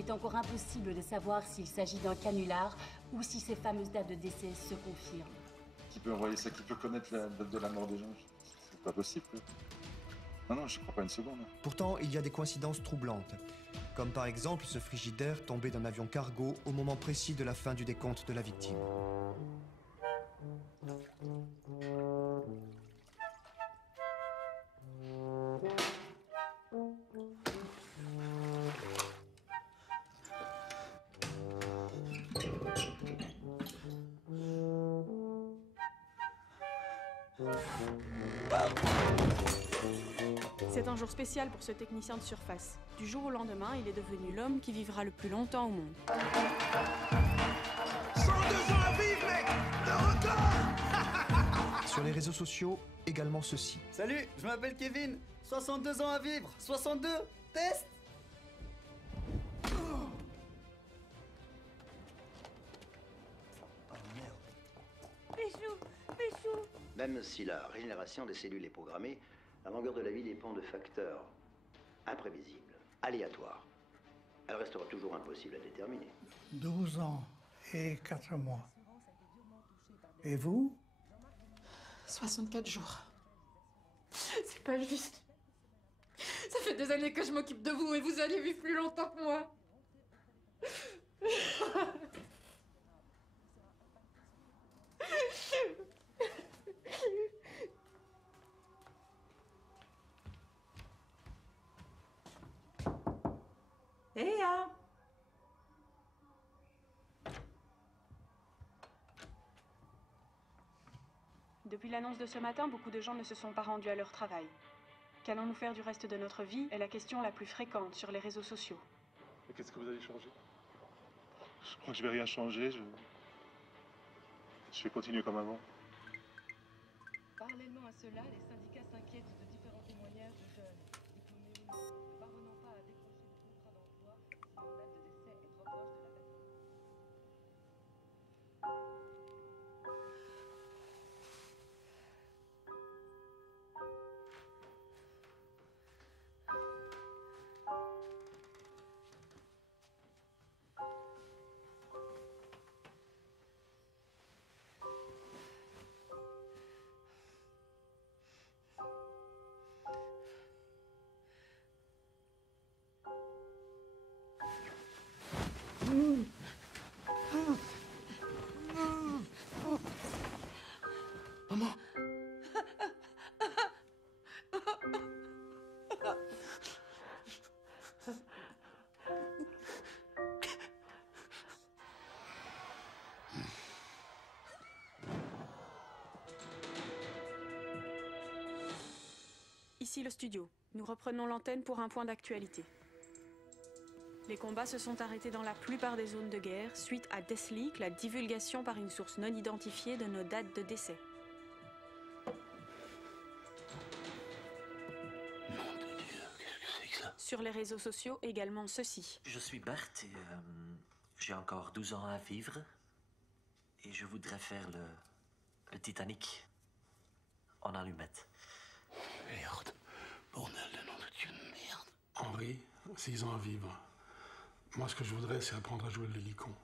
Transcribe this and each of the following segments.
est encore impossible de savoir s'il s'agit d'un canular ou si ces fameuses dates de décès se confirment. Qui peut envoyer ça? Qui peut connaître la date de la mort des gens? C'est pas possible. Non, je crois pas une seconde. Pourtant, il y a des coïncidences troublantes. Comme par exemple ce frigidaire tombé d'un avion cargo au moment précis de la fin du décompte de la victime. C'est un jour spécial pour ce technicien de surface. Du jour au lendemain, il est devenu l'homme qui vivra le plus longtemps au monde. 102 ans à vivre, mec! Le record! Sur les réseaux sociaux, également ceci. Salut, je m'appelle Kevin. 62 ans à vivre. 62, test! Péchou! Même si la régénération des cellules est programmée, la longueur de la vie dépend de facteurs imprévisibles, aléatoires. Elle restera toujours impossible à déterminer. 12 ans et 4 mois. Et vous? 64 jours. C'est pas juste. Ça fait des années que je m'occupe de vous et vous allez vivre plus longtemps que moi. Léa! Depuis l'annonce de ce matin, beaucoup de gens ne se sont pas rendus à leur travail. Qu'allons-nous faire du reste de notre vie est la question la plus fréquente sur les réseaux sociaux. Et qu'est-ce que vous allez changer? Je crois que je vais rien changer. Je vais continuer comme avant. Parallèlement à cela, les syndicats s'inquiètent de différents témoignages de jeunes, diplômés ou non, ne parvenant pas à décrocher de contrat d'emploi si leur date de décès est trop proche de la date de mort. Maman. Ici le studio. Nous reprenons l'antenne pour un point d'actualité. Les combats se sont arrêtés dans la plupart des zones de guerre suite à Deathleak, la divulgation par une source non identifiée de nos dates de décès. Nom de Dieu, qu'est-ce que c'est que ça? Sur les réseaux sociaux, également ceci. Je suis Bart et j'ai encore 12 ans à vivre. Et je voudrais faire le Titanic en allumette. Merde. Bordel de nom de Dieu de merde. Henri, 6 ans à vivre. Moi, ce que je voudrais, c'est apprendre à jouer le l'hélicon.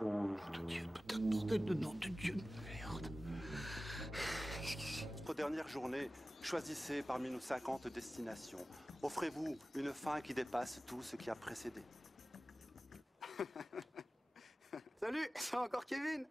Nom de Dieu, putain de bordel de nom de Dieu de merde. Notre dernière journée, choisissez parmi nos 50 destinations. Offrez-vous une fin qui dépasse tout ce qui a précédé. Salut, c'est encore Kevin.